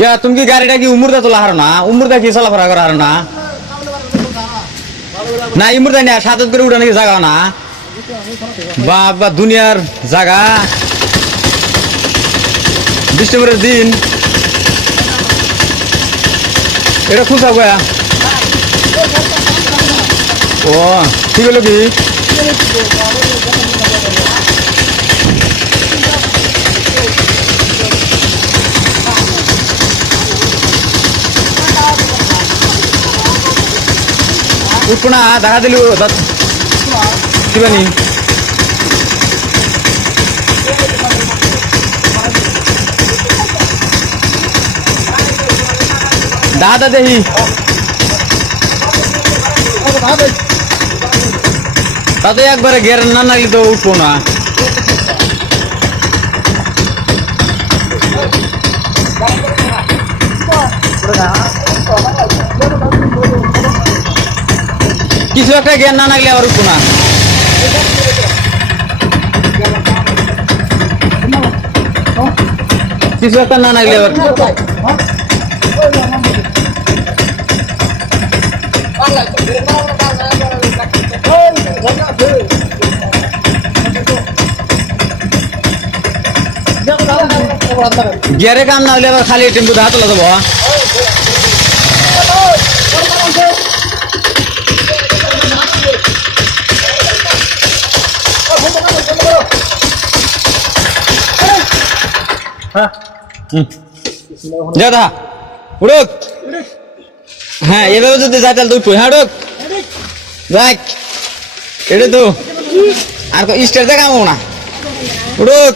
ইয়া, তুমি কি গাড়িটা কি উমুরদা তোলা হারো না? উমুরদা কি চলাফেরা করা হারো না? না ইমুরদা নিয়ে সাতত করে উঠা নাকি জাগা না? বাবা, দুনিয়ার জাগা। ডিসেম্বরের দিন। এটা খুঁজা গয়া। ও ঠিক হলো কি? না দেখা দিলি কিবানি দাদা দেখি তাতে একবারে গের না নাগলি তো উঠবো না। কিছু একটা জ্ঞান না নাগলে আবার উঠবো কিছু একটা না নাগলে আবার গিয়ারে কাম না হলে আবার খালি টেম্পু হাত তোলা যাব দাদা উড়ুক। হ্যাঁ এভাবে যদি যায় তাহলে তুই হ্যাঁ উড়ুক। দেখ এটা তো আর স্টেট দেখাবো না। উড়ুক।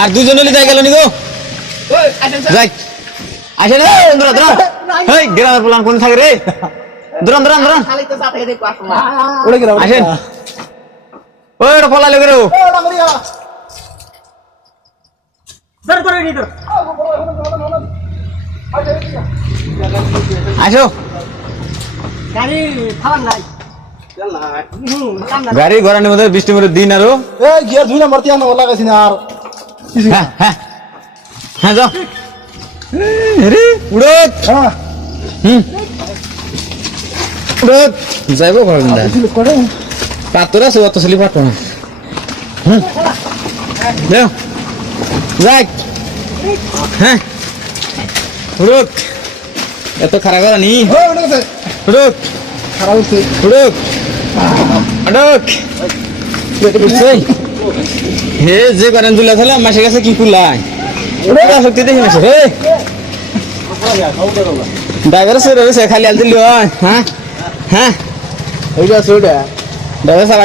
আর দুজন হলে যাই গেল নি গো। যাই। আসে রে ধরা ধরা হেই গ্রামের প্লান কোন থাকে রে? ধরান ধরান ধরান আসেন। ওই, ওটা পলা লেগে রে ও। আসো। গাড়ি ঘোরানোর মধ্যে বৃষ্টি মধ্যে দিন আরও। এই গিয়ার দুই নাম্বার তিয়ান লাগাইছি না আর। হ্যাঁ হ্যাঁ। হ্যাঁ যাও। রে উড়ক হ্যাঁ। হুম। যাইব না করে। পাতর অত ছেলে পাতো না। হুম। দেও যাই হ্যাঁ। উড়ক এত খারাপ করা নি? গেছে খারাপ হচ্ছে। উড়ক উড়ক হে যে করেন দুলা থালে মাসে কাছে কি ওটা শক্তি দেখে মাসে হে। ড্রাইভার সে রয়েছে খালি আল দিলি হয়? হ্যাঁ? ওইটা আছে ওইটা। ড্রাইভার সারা